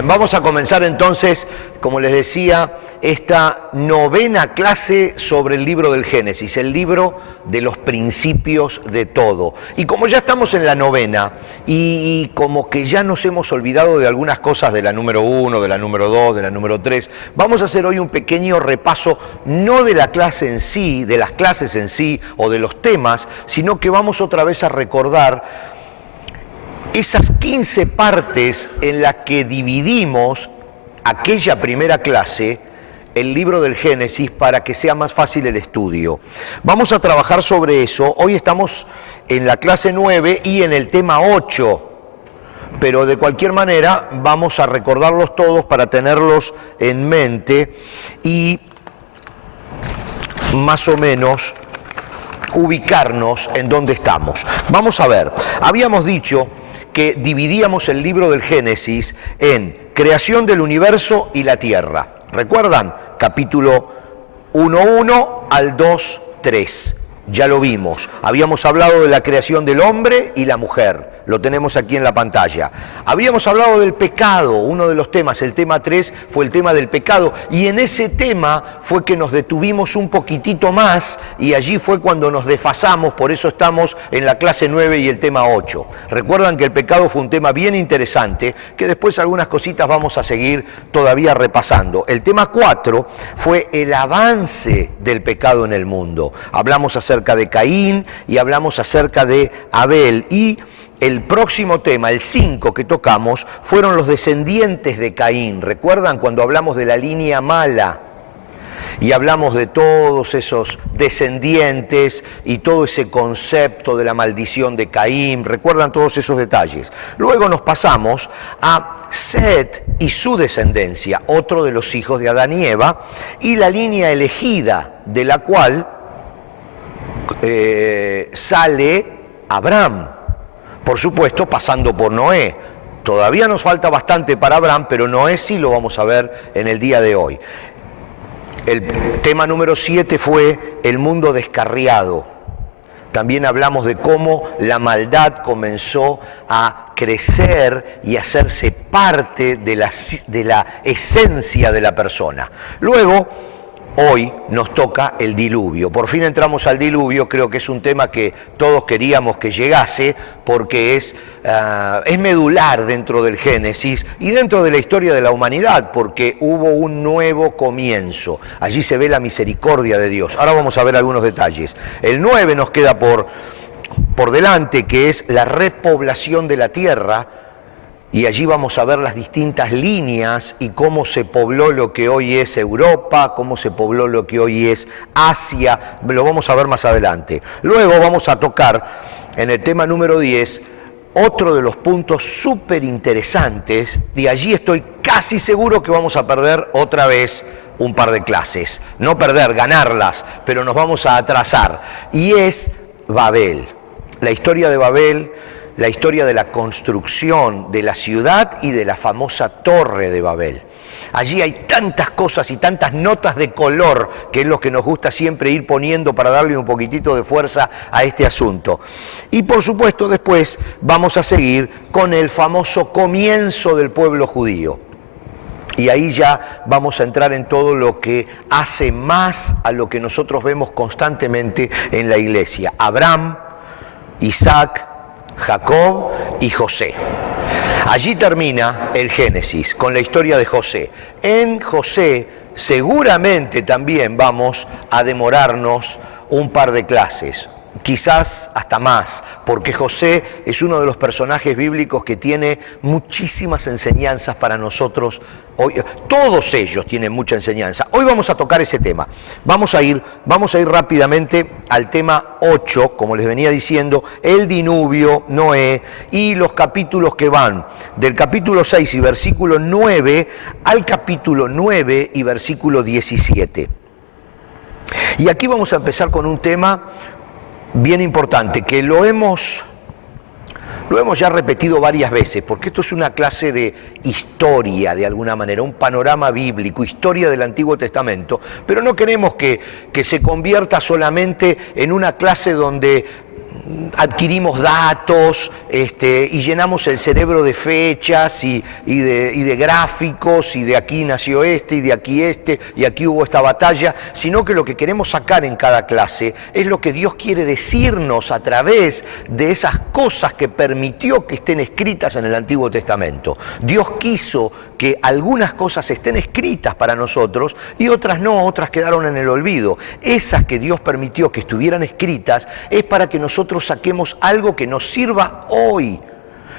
Bien, vamos a comenzar entonces, como les decía, esta novena clase sobre el libro del Génesis, el libro de los principios de todo. Y como ya estamos en la novena y como que ya nos hemos olvidado de algunas cosas de la número 1, de la número 2, de la número 3, vamos a hacer hoy un pequeño repaso, no de la clase en sí, de las clases en sí o de los temas, sino que vamos otra vez a recordar esas 15 partes en las que dividimos aquella primera clase, el libro del Génesis, para que sea más fácil el estudio. Vamos a trabajar sobre eso. Hoy estamos en la clase 9 y en el tema 8, pero de cualquier manera vamos a recordarlos todos para tenerlos en mente y más o menos ubicarnos en dónde estamos. Vamos a ver, habíamos dicho que dividíamos el libro del Génesis en creación del universo y la tierra. ¿Recuerdan? Capítulo 1.1 al 2.3. Ya lo vimos. Habíamos hablado de la creación del hombre y la mujer. Lo tenemos aquí en la pantalla. Habíamos hablado del pecado, uno de los temas, el tema 3 fue el tema del pecado. Y en ese tema fue que nos detuvimos un poquitito más y allí fue cuando nos desfasamos, por eso estamos en la clase 9 y el tema 8. Recuerdan que el pecado fue un tema bien interesante, que después algunas cositas vamos a seguir todavía repasando. El tema 4 fue el avance del pecado en el mundo. Hablamos acerca de Caín y hablamos acerca de Abel. Y el próximo tema, el 5 que tocamos, fueron los descendientes de Caín. ¿Recuerdan cuando hablamos de la línea mala? Y hablamos de todos esos descendientes y todo ese concepto de la maldición de Caín. ¿Recuerdan todos esos detalles? Luego nos pasamos a Set y su descendencia, otro de los hijos de Adán y Eva, y la línea elegida de la cual sale Abraham. Por supuesto, pasando por Noé. Todavía nos falta bastante para Abraham, pero Noé sí lo vamos a ver en el día de hoy. El tema número 7 fue el mundo descarriado. También hablamos de cómo la maldad comenzó a crecer y hacerse parte de la esencia de la persona. Luego, hoy nos toca el diluvio. Por fin entramos al diluvio. Creo que es un tema que todos queríamos que llegase porque es medular dentro del Génesis y dentro de la historia de la humanidad, porque hubo un nuevo comienzo. Allí se ve la misericordia de Dios. Ahora vamos a ver algunos detalles. El 9 nos queda por delante, que es la repoblación de la tierra. Y allí vamos a ver las distintas líneas y cómo se pobló lo que hoy es Europa, cómo se pobló lo que hoy es Asia, lo vamos a ver más adelante. Luego vamos a tocar en el tema número 10 otro de los puntos súper interesantes, y allí estoy casi seguro que vamos a perder otra vez un par de clases. No perder, ganarlas, pero nos vamos a atrasar. Y es Babel, la historia de Babel. La historia de la construcción de la ciudad y de la famosa Torre de Babel. Allí hay tantas cosas y tantas notas de color, que es lo que nos gusta siempre ir poniendo para darle un poquitito de fuerza a este asunto. Y por supuesto después vamos a seguir con el famoso comienzo del pueblo judío. Y ahí ya vamos a entrar en todo lo que hace más a lo que nosotros vemos constantemente en la iglesia. Abraham, Isaac, Jacob y José. Allí termina el Génesis con la historia de José. En José seguramente también vamos a demorarnos un par de clases, quizás hasta más, porque José es uno de los personajes bíblicos que tiene muchísimas enseñanzas para nosotros. Hoy, todos ellos tienen mucha enseñanza. Hoy vamos a tocar ese tema. Vamos a ir rápidamente al tema 8, como les venía diciendo, el diluvio, Noé, y los capítulos que van del capítulo 6 y versículo 9 al capítulo 9 y versículo 17. Y aquí vamos a empezar con un tema bien importante, que lo hemos ya repetido varias veces, porque esto es una clase de historia, de alguna manera, un panorama bíblico, historia del Antiguo Testamento, pero no queremos que se convierta solamente en una clase donde adquirimos datos y llenamos el cerebro de fechas y de gráficos, y de aquí nació y de aquí y aquí hubo esta batalla, sino que lo que queremos sacar en cada clase es lo que Dios quiere decirnos a través de esas cosas que permitió que estén escritas en el Antiguo Testamento. Dios quiso que algunas cosas estén escritas para nosotros y otras no, otras quedaron en el olvido. Esas que Dios permitió que estuvieran escritas es para que nosotros saquemos algo que nos sirva hoy,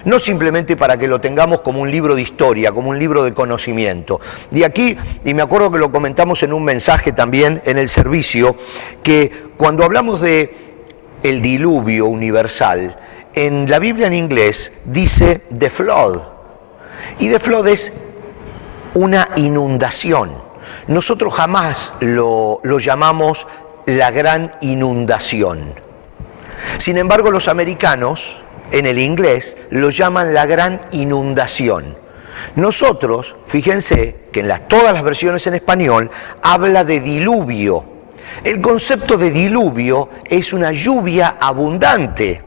no simplemente para que lo tengamos como un libro de historia, como un libro de conocimiento. Y aquí, y me acuerdo que lo comentamos en un mensaje también en el servicio, que cuando hablamos de el diluvio universal, en la Biblia en inglés dice the flood, y the flood es una inundación. Nosotros jamás lo llamamos la gran inundación. Sin embargo, los americanos, en el inglés, lo llaman la gran inundación. Nosotros, fíjense que en todas las versiones en español, habla de diluvio. El concepto de diluvio es una lluvia abundante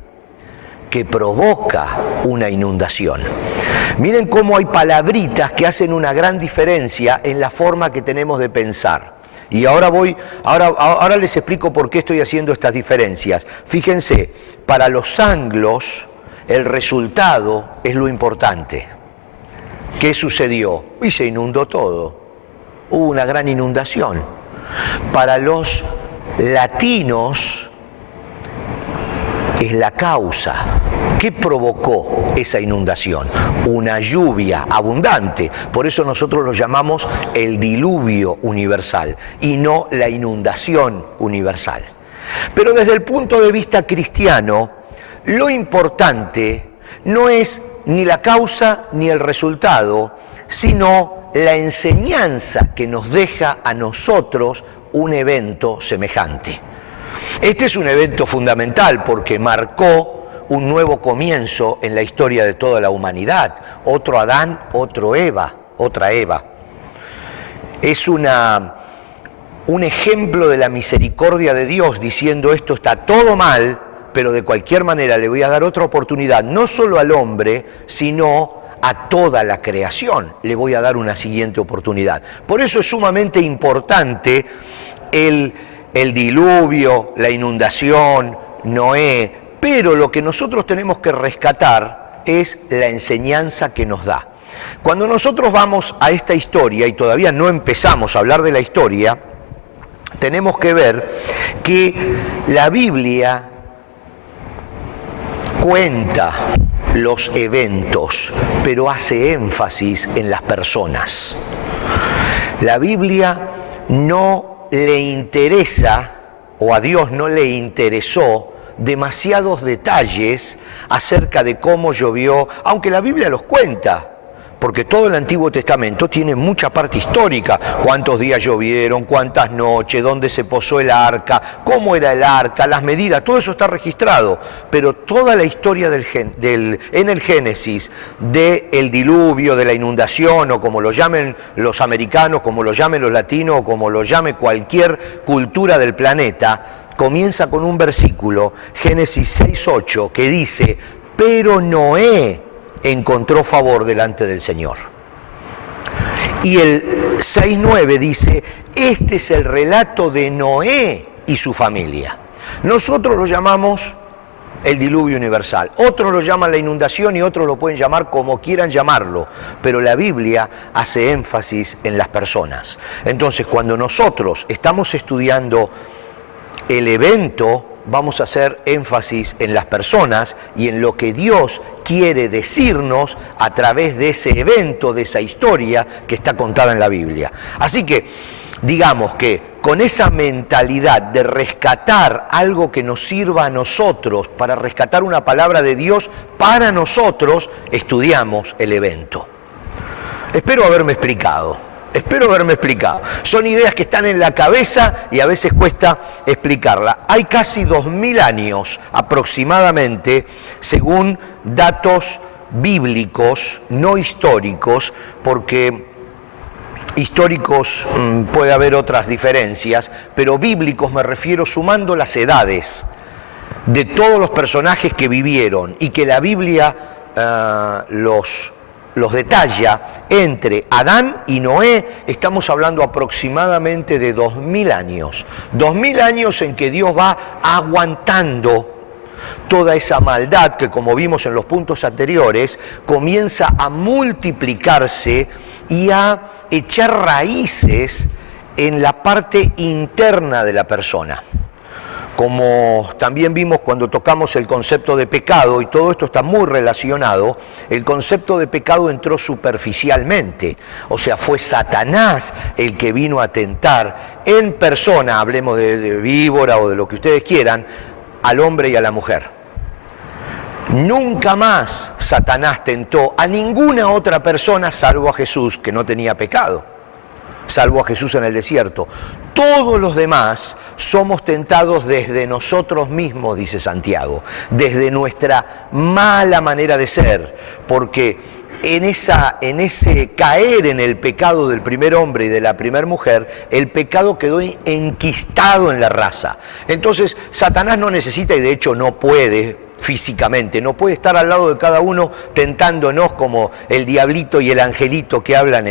que provoca una inundación. Miren cómo hay palabritas que hacen una gran diferencia en la forma que tenemos de pensar. Y ahora les explico por qué estoy haciendo estas diferencias. Fíjense, para los anglos el resultado es lo importante. ¿Qué sucedió? Y se inundó todo. Hubo una gran inundación. Para los latinos es la causa. ¿Qué provocó esa inundación? Una lluvia abundante. Por eso nosotros lo llamamos el diluvio universal y no la inundación universal. Pero desde el punto de vista cristiano, lo importante no es ni la causa ni el resultado, sino la enseñanza que nos deja a nosotros un evento semejante. Este es un evento fundamental porque marcó un nuevo comienzo en la historia de toda la humanidad. Otro Adán, otra Eva. Es un ejemplo de la misericordia de Dios diciendo esto está todo mal, pero de cualquier manera le voy a dar otra oportunidad, no solo al hombre, sino a toda la creación. Le voy a dar una siguiente oportunidad. Por eso es sumamente importante el diluvio, la inundación, Noé, pero lo que nosotros tenemos que rescatar es la enseñanza que nos da. Cuando nosotros vamos a esta historia, y todavía no empezamos a hablar de la historia, tenemos que ver que la Biblia cuenta los eventos, pero hace énfasis en las personas. La Biblia no le interesa, o a Dios no le interesó, demasiados detalles acerca de cómo llovió, aunque la Biblia los cuenta, porque todo el Antiguo Testamento tiene mucha parte histórica, cuántos días llovieron, cuántas noches, dónde se posó el arca, cómo era el arca, las medidas, todo eso está registrado, pero toda la historia en el Génesis del diluvio, de la inundación, o como lo llamen los americanos, como lo llamen los latinos, o como lo llame cualquier cultura del planeta, comienza con un versículo, Génesis 6:8, que dice, pero Noé encontró favor delante del Señor. Y el 6:9 dice, este es el relato de Noé y su familia. Nosotros lo llamamos el diluvio universal, otros lo llaman la inundación y otros lo pueden llamar como quieran llamarlo, pero la Biblia hace énfasis en las personas. Entonces, cuando nosotros estamos estudiando el evento, vamos a hacer énfasis en las personas y en lo que Dios quiere decirnos a través de ese evento, de esa historia que está contada en la Biblia. Así que, digamos que con esa mentalidad de rescatar algo que nos sirva a nosotros, para rescatar una palabra de Dios para nosotros, estudiamos el evento. Espero haberme explicado. Son ideas que están en la cabeza y a veces cuesta explicarla. Hay casi 2000 años aproximadamente, según datos bíblicos, no históricos, porque históricos puede haber otras diferencias, pero bíblicos me refiero sumando las edades. de todos los personajes que vivieron y que la Biblia los detalla entre Adán y Noé, estamos hablando aproximadamente de 2000 años. 2000 años en que Dios va aguantando toda esa maldad que, como vimos en los puntos anteriores, comienza a multiplicarse y a echar raíces en la parte interna de la persona. Como también vimos cuando tocamos el concepto de pecado, y todo esto está muy relacionado, el concepto de pecado entró superficialmente, o sea, fue Satanás el que vino a tentar en persona, hablemos de víbora o de lo que ustedes quieran, al hombre y a la mujer. Nunca más Satanás tentó a ninguna otra persona salvo a Jesús, que no tenía pecado, salvo a Jesús en el desierto. Todos los demás somos tentados desde nosotros mismos, dice Santiago, desde nuestra mala manera de ser, porque en ese caer en el pecado del primer hombre y de la primera mujer, el pecado quedó enquistado en la raza. Entonces Satanás no necesita, y de hecho no puede físicamente, no puede estar al lado de cada uno tentándonos como el diablito y el angelito que hablan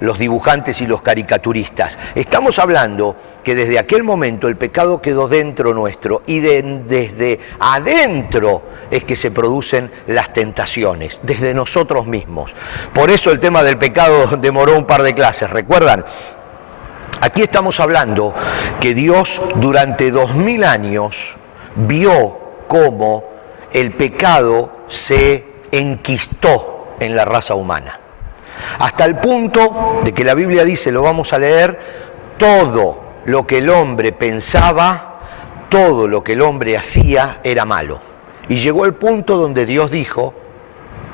los dibujantes y los caricaturistas. Estamos hablando que desde aquel momento el pecado quedó dentro nuestro y desde adentro es que se producen las tentaciones, desde nosotros mismos. Por eso el tema del pecado demoró un par de clases, ¿recuerdan? Aquí estamos hablando que Dios durante 2000 años vio cómo el pecado se enquistó en la raza humana. Hasta el punto de que la Biblia dice, lo vamos a leer, todo lo que el hombre pensaba, todo lo que el hombre hacía era malo. Y llegó el punto donde Dios dijo,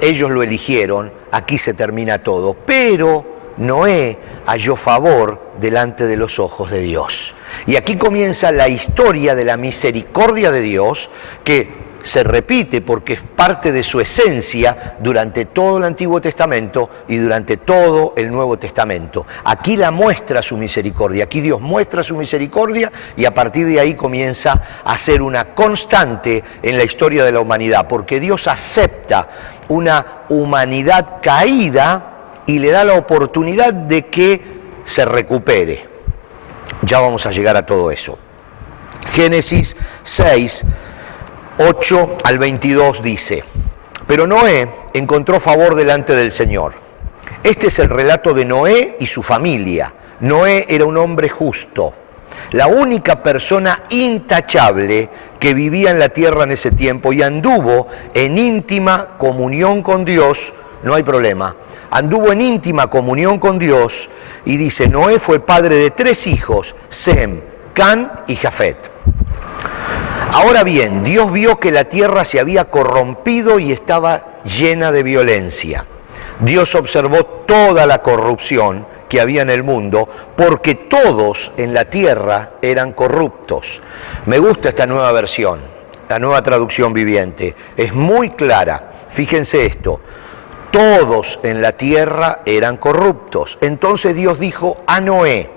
ellos lo eligieron, aquí se termina todo. Pero Noé halló favor delante de los ojos de Dios. Y aquí comienza la historia de la misericordia de Dios, que se repite porque es parte de su esencia durante todo el Antiguo Testamento y durante todo el Nuevo Testamento. Aquí la muestra su misericordia, aquí Dios muestra su misericordia y a partir de ahí comienza a ser una constante en la historia de la humanidad, porque Dios acepta una humanidad caída y le da la oportunidad de que se recupere. Ya vamos a llegar a todo eso. Génesis 6, 8 al 22 dice, pero Noé encontró favor delante del Señor. Este es el relato de Noé y su familia. Noé era un hombre justo, la única persona intachable que vivía en la tierra en ese tiempo y anduvo en íntima comunión con Dios, no hay problema, anduvo en íntima comunión con Dios y dice, Noé fue padre de 3 hijos, Sem, Can y Jafet. Ahora bien, Dios vio que la tierra se había corrompido y estaba llena de violencia. Dios observó toda la corrupción que había en el mundo, porque todos en la tierra eran corruptos. Me gusta esta nueva versión, la nueva traducción viviente. Es muy clara. Fíjense esto. Todos en la tierra eran corruptos. Entonces Dios dijo a Noé,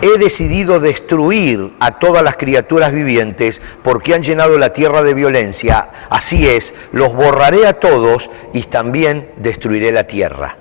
he decidido destruir a todas las criaturas vivientes porque han llenado la tierra de violencia. Así es, los borraré a todos y también destruiré la tierra.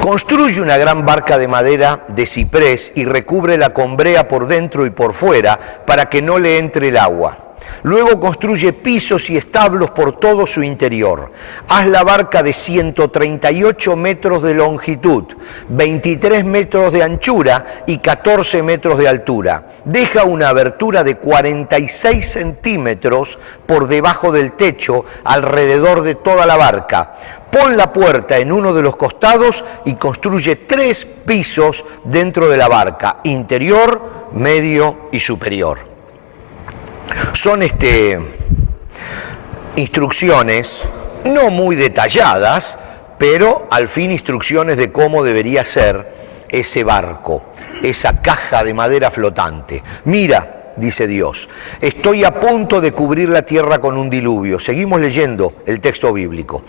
Construye una gran barca de madera de ciprés y recúbrela con brea por dentro y por fuera para que no le entre el agua. Luego construye pisos y establos por todo su interior. Haz la barca de 138 metros de longitud, 23 metros de anchura y 14 metros de altura. Deja una abertura de 46 centímetros por debajo del techo alrededor de toda la barca. Pon la puerta en uno de los costados y construye 3 pisos dentro de la barca, interior, medio y superior. Son instrucciones no muy detalladas, pero al fin instrucciones de cómo debería ser ese barco, esa caja de madera flotante. Mira, dice Dios. Estoy a punto de cubrir la tierra con un diluvio. Seguimos leyendo el texto bíblico.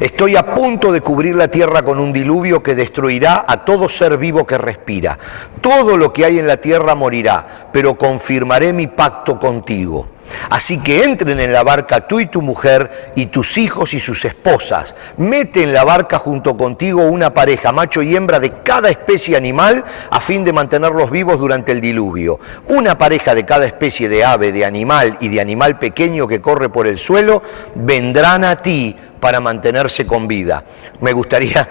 Estoy a punto de cubrir la tierra con un diluvio que destruirá a todo ser vivo que respira. Todo lo que hay en la tierra morirá, pero confirmaré mi pacto contigo. Así que entren en la barca tú y tu mujer y tus hijos y sus esposas. Mete en la barca junto contigo una pareja, macho y hembra de cada especie animal, a fin de mantenerlos vivos durante el diluvio. Una pareja de cada especie de ave, de animal y de animal pequeño que corre por el suelo, vendrán a ti para mantenerse con vida. Me gustaría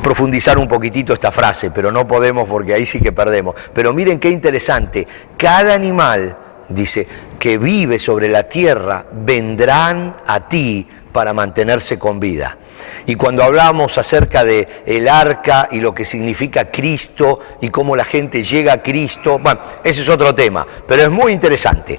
profundizar un poquitito esta frase, pero no podemos porque ahí sí que perdemos. Pero miren qué interesante, cada animal, dice, que vive sobre la tierra, vendrán a ti para mantenerse con vida. Y cuando hablamos acerca de el arca y lo que significa Cristo y cómo la gente llega a Cristo, bueno, ese es otro tema, pero es muy interesante.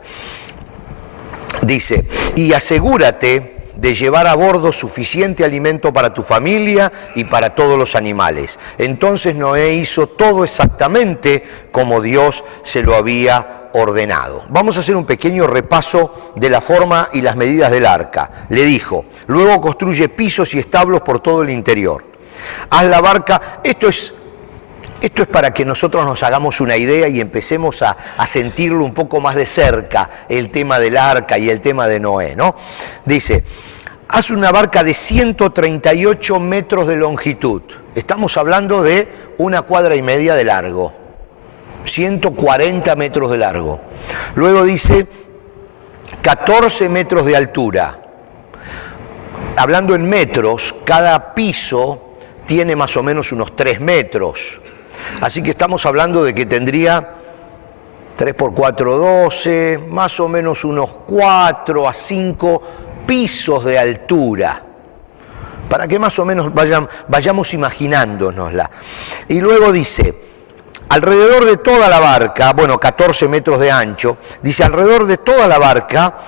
Dice, y asegúrate de llevar a bordo suficiente alimento para tu familia y para todos los animales. Entonces Noé hizo todo exactamente como Dios se lo había ordenado. Vamos a hacer un pequeño repaso de la forma y las medidas del arca. Le dijo, luego construye pisos y establos por todo el interior. Haz la barca, esto es para que nosotros nos hagamos una idea y empecemos a sentirlo un poco más de cerca, el tema del arca y el tema de Noé, ¿no? Dice, haz una barca de 138 metros de longitud. Estamos hablando de 1,5 cuadras de largo. 140 metros de largo. Luego dice 14 metros de altura. Hablando en metros, cada piso tiene más o menos unos 3 metros. Así que estamos hablando de que tendría 3 por 4, 12, más o menos unos 4 a 5 pisos de altura. Para que más o menos vayamos imaginándonosla. Y luego dice, alrededor de toda la barca, bueno, 14 metros de ancho, dice, alrededor de toda la barca,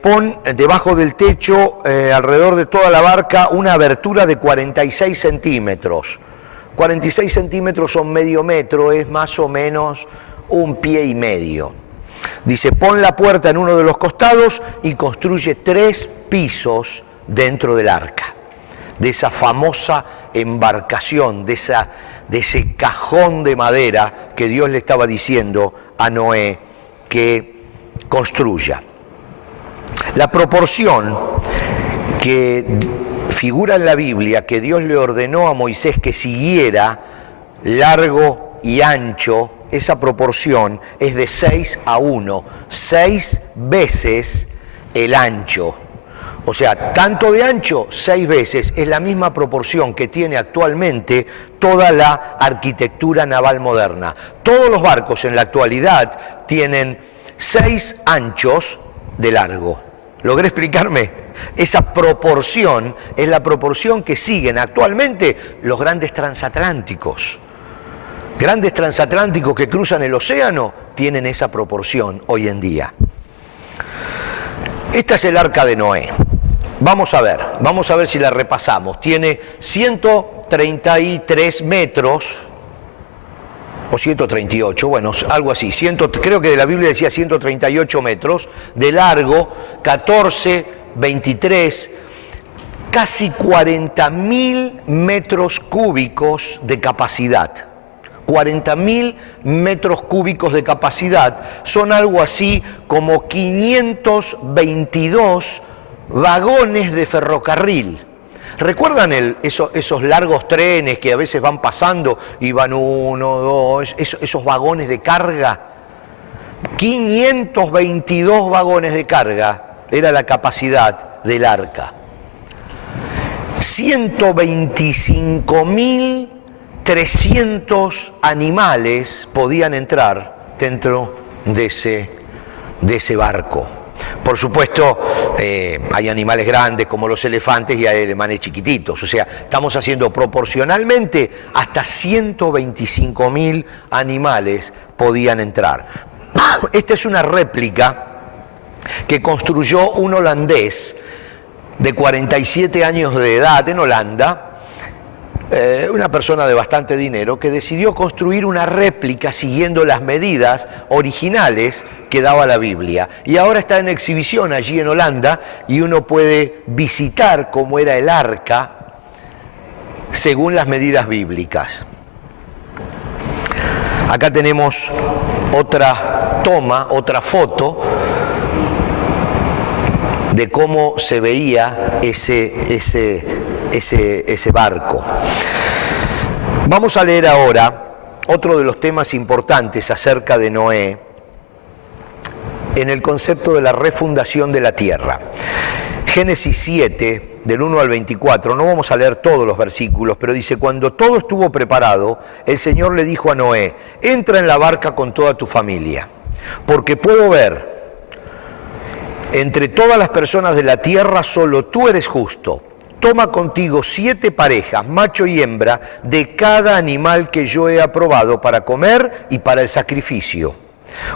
pon debajo del techo, alrededor de toda la barca, una abertura de 46 centímetros. 46 centímetros son medio metro, es más o menos 1,5 pies. Dice, pon la puerta en uno de los costados y construye 3 pisos dentro del arca, de esa famosa embarcación, de ese cajón de madera que Dios le estaba diciendo a Noé que construya. La proporción que figura en la Biblia que Dios le ordenó a Moisés que siguiera, largo y ancho, esa proporción es de 6:1, 6 veces el ancho. O sea, tanto de ancho, 6 veces, es la misma proporción que tiene actualmente toda la arquitectura naval moderna. Todos los barcos en la actualidad tienen 6 anchos de largo. ¿Logré explicarme? Esa proporción es la proporción que siguen actualmente los grandes transatlánticos. Grandes transatlánticos que cruzan el océano tienen esa proporción hoy en día. Esta es el arca de Noé. Vamos a ver si la repasamos. Tiene 133 metros, o 138, bueno, algo así. Creo que de la Biblia decía 138 metros, de largo, 14, 23, casi 40.000 metros cúbicos de capacidad. 40.000 metros cúbicos de capacidad son algo así como 522 vagones de ferrocarril. ¿Recuerdan esos largos trenes que a veces van pasando y van 1, 2, esos vagones de carga? 522 vagones de carga era la capacidad del arca. 125.300 animales podían entrar dentro de ese barco. Por supuesto, hay animales grandes como los elefantes y hay alemanes chiquititos. O sea, estamos haciendo proporcionalmente hasta 125.000 animales podían entrar. Esta es una réplica que construyó un holandés de 47 años de edad en Holanda, una persona de bastante dinero, que decidió construir una réplica siguiendo las medidas originales que daba la Biblia. Y ahora está en exhibición allí en Holanda y uno puede visitar cómo era el arca según las medidas bíblicas. Acá tenemos otra toma, otra foto de cómo se veía ese barco. Vamos a leer ahora otro de los temas importantes acerca de Noé en el concepto de la refundación de la tierra. Génesis 7, del 1 al 24, no vamos a leer todos los versículos, pero dice: cuando todo estuvo preparado, el Señor le dijo a Noé: entra en la barca con toda tu familia, porque puedo ver entre todas las personas de la tierra solo tú eres justo. Toma contigo 7 parejas, macho y hembra, de cada animal que yo he aprobado para comer y para el sacrificio.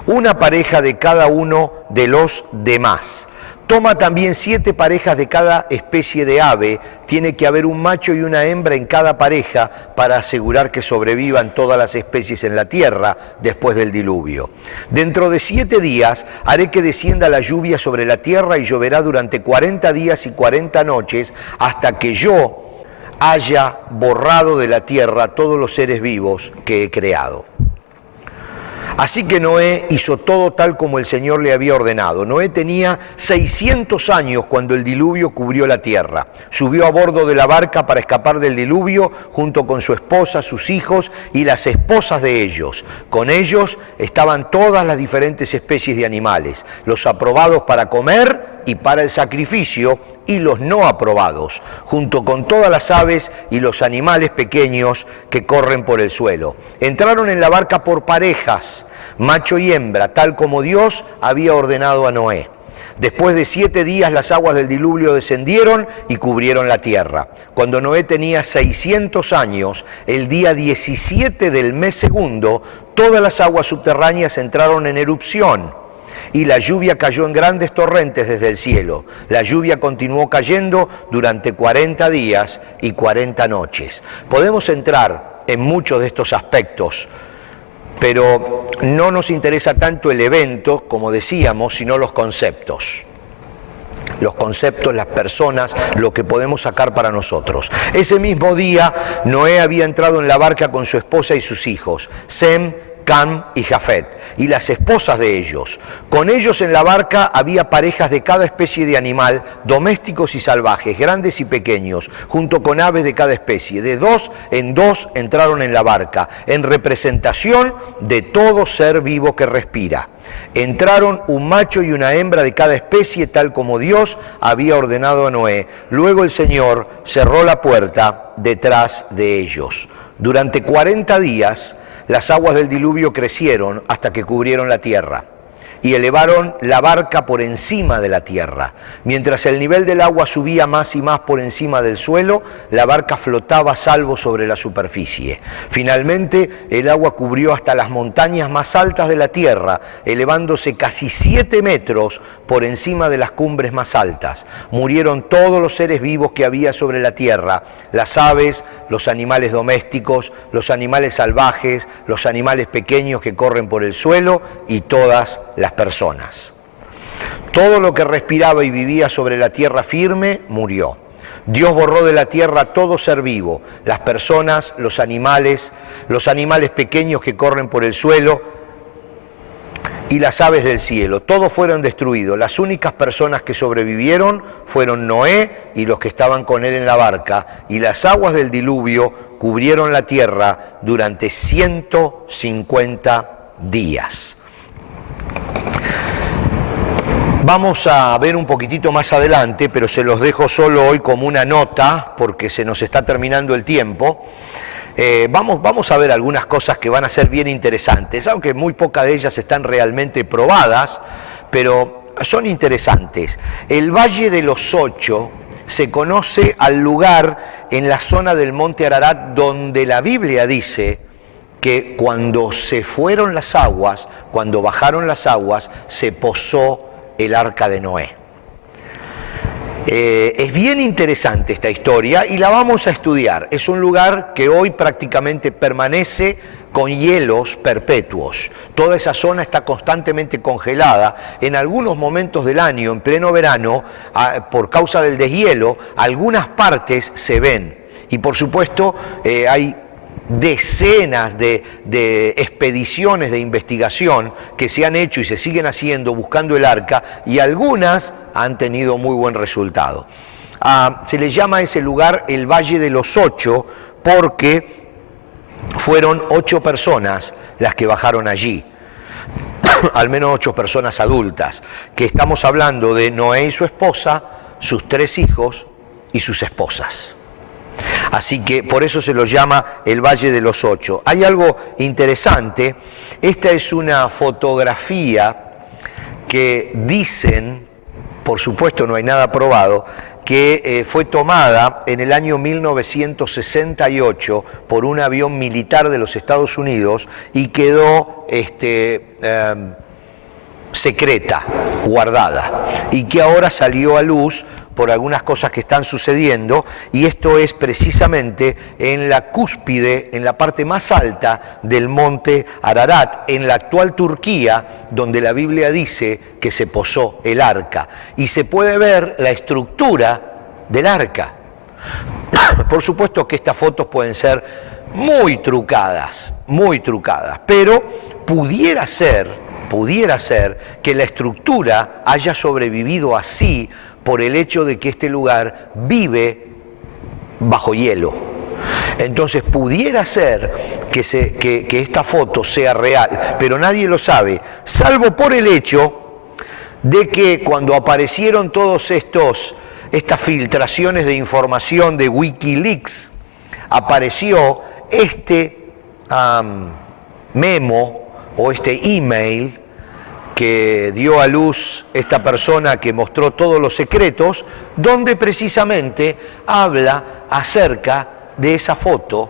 Una pareja de cada uno de los demás. Toma también 7 parejas de cada especie de ave. Tiene que haber un macho y una hembra en cada pareja para asegurar que sobrevivan todas las especies en la tierra después del diluvio. Dentro de 7 días haré que descienda la lluvia sobre la tierra y lloverá durante 40 días y 40 noches hasta que yo haya borrado de la tierra todos los seres vivos que he creado. Así que Noé hizo todo tal como el Señor le había ordenado. Noé tenía 600 años cuando el diluvio cubrió la tierra. Subió a bordo de la barca para escapar del diluvio junto con su esposa, sus hijos y las esposas de ellos. Con ellos estaban todas las diferentes especies de animales, los aprobados para comer y para el sacrificio, y los no aprobados, junto con todas las aves y los animales pequeños que corren por el suelo. Entraron en la barca por parejas, macho y hembra, tal como Dios había ordenado a Noé. Después de 7 días las aguas del diluvio descendieron y cubrieron la tierra. Cuando Noé tenía 600 años, el día 17 del mes segundo, todas las aguas subterráneas entraron en erupción. Y la lluvia cayó en grandes torrentes desde el cielo. La lluvia continuó cayendo durante 40 días y 40 noches. Podemos entrar en muchos de estos aspectos, pero no nos interesa tanto el evento, como decíamos, sino los conceptos. Los conceptos, las personas, lo que podemos sacar para nosotros. Ese mismo día, Noé había entrado en la barca con su esposa y sus hijos, Sem, Cam y Jafet, y las esposas de ellos. Con ellos en la barca había parejas de cada especie de animal, domésticos y salvajes, grandes y pequeños, junto con aves de cada especie. De 2 en 2 entraron en la barca, en representación de todo ser vivo que respira. Entraron un macho y una hembra de cada especie, tal como Dios había ordenado a Noé. Luego el Señor cerró la puerta detrás de ellos. Durante 40 días, las aguas del diluvio crecieron hasta que cubrieron la tierra y elevaron la barca por encima de la tierra. Mientras el nivel del agua subía más y más por encima del suelo, la barca flotaba a salvo sobre la superficie. Finalmente, el agua cubrió hasta las montañas más altas de la tierra, elevándose casi 7 metros por encima de las cumbres más altas. Murieron todos los seres vivos que había sobre la tierra, las aves, los animales domésticos, los animales salvajes, los animales pequeños que corren por el suelo y todas las personas. Todo lo que respiraba y vivía sobre la tierra firme murió. Dios borró de la tierra todo ser vivo, las personas, los animales pequeños que corren por el suelo y las aves del cielo. Todos fueron destruidos. Las únicas personas que sobrevivieron fueron Noé y los que estaban con él en la barca, y las aguas del diluvio cubrieron la tierra durante 150 días. Vamos a ver un poquitito más adelante, pero se los dejo solo hoy como una nota, porque se nos está terminando el tiempo. Vamos a ver algunas cosas que van a ser bien interesantes, aunque muy pocas de ellas están realmente probadas, pero son interesantes. El Valle de los 8 se conoce al lugar en la zona del Monte Ararat donde la Biblia dice que cuando se fueron las aguas, cuando bajaron las aguas, se posó el arca de Noé. Es bien interesante esta historia y la vamos a estudiar. Es un lugar que hoy prácticamente permanece con hielos perpetuos. Toda esa zona está constantemente congelada. En algunos momentos del año, en pleno verano, por causa del deshielo, algunas partes se ven. Y por supuesto hay decenas de expediciones de investigación que se han hecho y se siguen haciendo buscando el arca, y algunas han tenido muy buen resultado. Se le llama a ese lugar el Valle de los Ocho porque fueron 8 personas las que bajaron allí, al menos 8 personas adultas, que estamos hablando de Noé y su esposa, sus 3 hijos y sus esposas. Así que por eso se lo llama el Valle de los Ocho. Hay algo interesante. Esta es una fotografía que dicen, por supuesto no hay nada probado, que fue tomada en el año 1968 por un avión militar de los Estados Unidos y quedó secreta, guardada, y que ahora salió a luz por algunas cosas que están sucediendo, y esto es precisamente en la cúspide, en la parte más alta del monte Ararat, en la actual Turquía, donde la Biblia dice que se posó el arca, y se puede ver la estructura del arca. Por supuesto que estas fotos pueden ser muy trucadas, pero pudiera ser que la estructura haya sobrevivido así por el hecho de que este lugar vive bajo hielo. Entonces pudiera ser que esta foto sea real, pero nadie lo sabe, salvo por el hecho de que cuando aparecieron todos estas filtraciones de información de Wikileaks, apareció este memo o este email que dio a luz esta persona que mostró todos los secretos, donde precisamente habla acerca de esa foto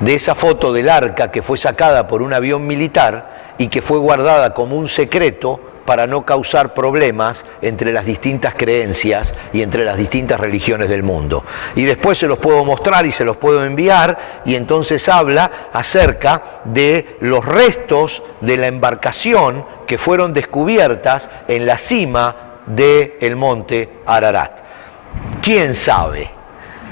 del arca que fue sacada por un avión militar y que fue guardada como un secreto para no causar problemas entre las distintas creencias y entre las distintas religiones del mundo. Y después se los puedo mostrar y se los puedo enviar, y entonces habla acerca de los restos de la embarcación que fueron descubiertas en la cima del monte Ararat. ¿Quién sabe?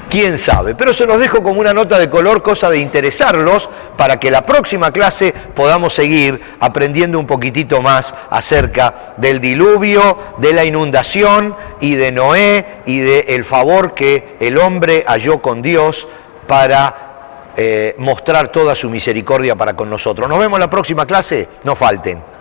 ¿Quién sabe? Pero se los dejo como una nota de color, cosa de interesarlos, para que la próxima clase podamos seguir aprendiendo un poquitito más acerca del diluvio, de la inundación y de Noé y del favor que el hombre halló con Dios para mostrar toda su misericordia para con nosotros. Nos vemos en la próxima clase, no falten.